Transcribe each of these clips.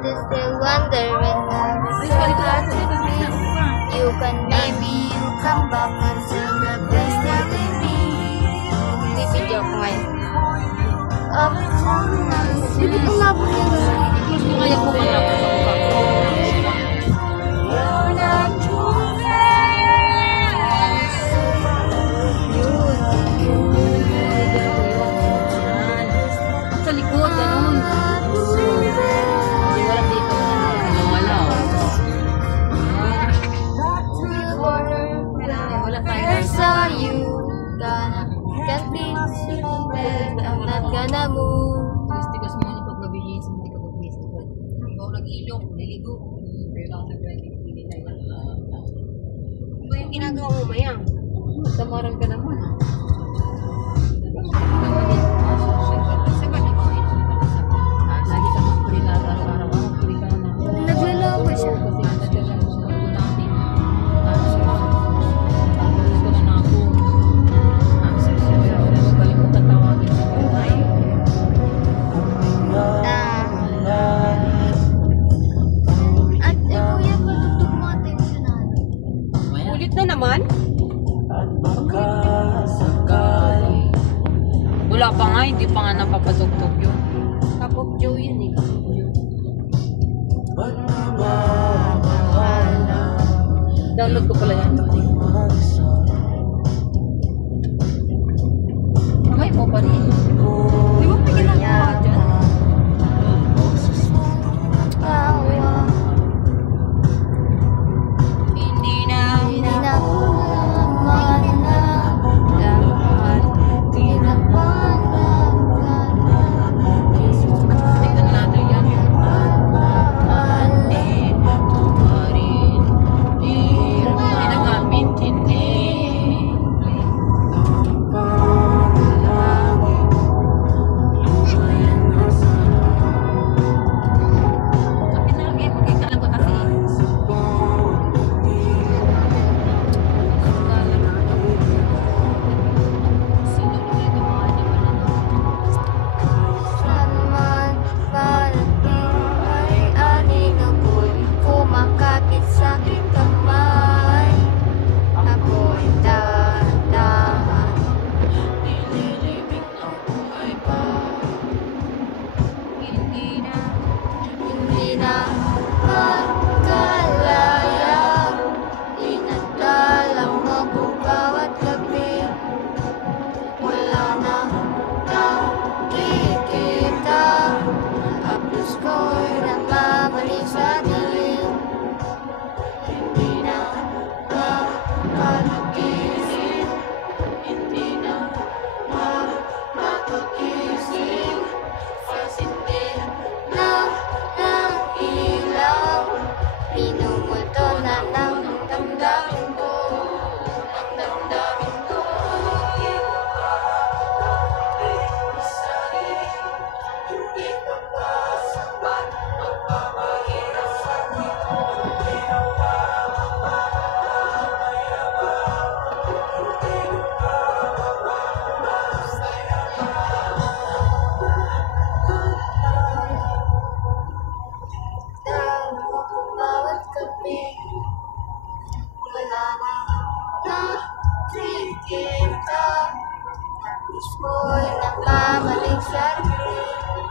Still wonder when you can maybe you come back until the best that we meet. Bibidyo ko ngayon. Hindi ko mabot yung Gusto kaya ko malapit sa mukha ko. Sa likod, ganun. Hindi wala dito. Wala. Wala tayo. I saw you gonna get me I'm not gonna move. Tigas mo na pagbabihis, hindi ka pagbihis. Ikaw nag-ilong, niligo. Ito yung ginagawa mo, Mayang. Tamaran ka naman. Lagi ka magpulilata sa araw-araw. Puli ka na. Naglalaban siya. At kuya, patutog mo atensyonan. Ulit na naman? Wala pa nga, hindi pa nga napapatugtog yun. Kapop Joe yun eh, Kapop Joe. Download ko pala yan. Kamay mo pa rin. Di ba may ginagawa dyan? Hindi na. Tignan natin yan. Kumakapit sa aking kamay. Ako'y dahan-dahan. Nililibig ng buhay pa. Hindi na magkalaya. Inadalang mo ko bawat gabi. Wala na nakikita. Haplos ko'y namamali sa dilim. Hindi na makakagising. Hindi na makakagising. Sa sindi na ng ilaw. Minumulto na ng damdamin ko. Ang damdamin ko. Hindi ka pa sapat. Magpapahirap sa akin. Bawat gabi, wala na nakikita. Tapos ko'y namamalik sa akin.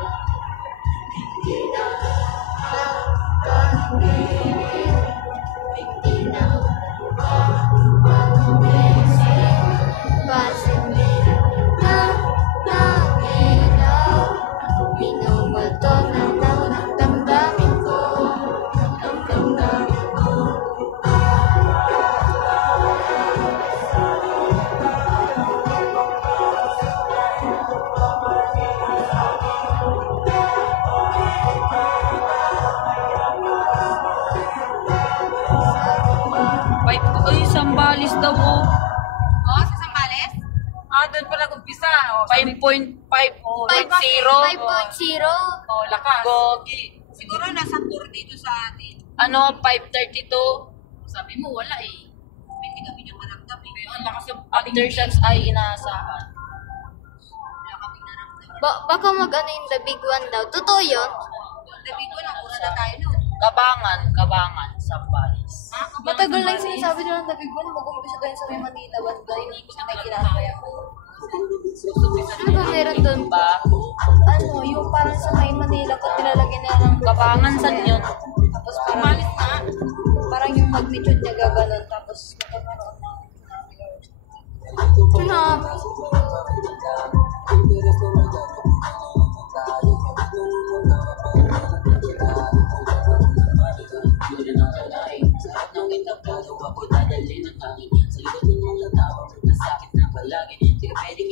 Hindi na nakakagising. Hindi na makakagising. Pasindi na ng ilaw. Minumulto na ng damdamin ko. Ang damdamin ko. Pipe ko. Ay, Sambales daw oh. Oh, sa Sambales? Ah, doon pala kumpisa. 5.5. 5.0. Oh, lakas. Gogi. Siguro nasa tour dito sa atin. Ano, 5.32. Sabi mo, wala eh. Hindi kami nyo maramdam eh. Ang lakas yung aftershocks ay inaasahan. Wala kami naramdam. Baka mag-ano yung the big one daw. Totoo yun? Dabigon, nakuha na tayo nun. Kabangan, Sambales. Matagal lang sinasabi nila ng Dabigon, mag-umpisa tayo sa may Manila, banda yun sa may ginagawa. Ano ba meron doon? Ano, yung parang sa may Manila, kung nilalagyan nila ng Kabangan, san yun? tapos parang yung magnitude niya gaganon, tapos magkakaroon ng Ako dadalhin ang hangin sa likod ng mga tao, masakit na palagi. Di ka pwedeng